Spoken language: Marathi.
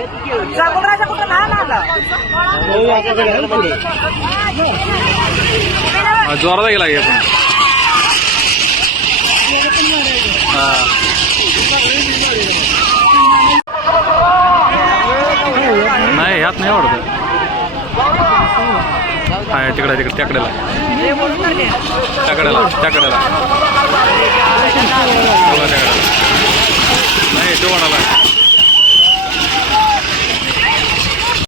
हा. सागोदराच्या कुठं लहान आला. जोरात गेला पण नाही ह्यात नाही आवडत. हा तिकडे तिकडे त्याकडेला. त्याकडेला त्याकडेला. नाही तो म्हणाला.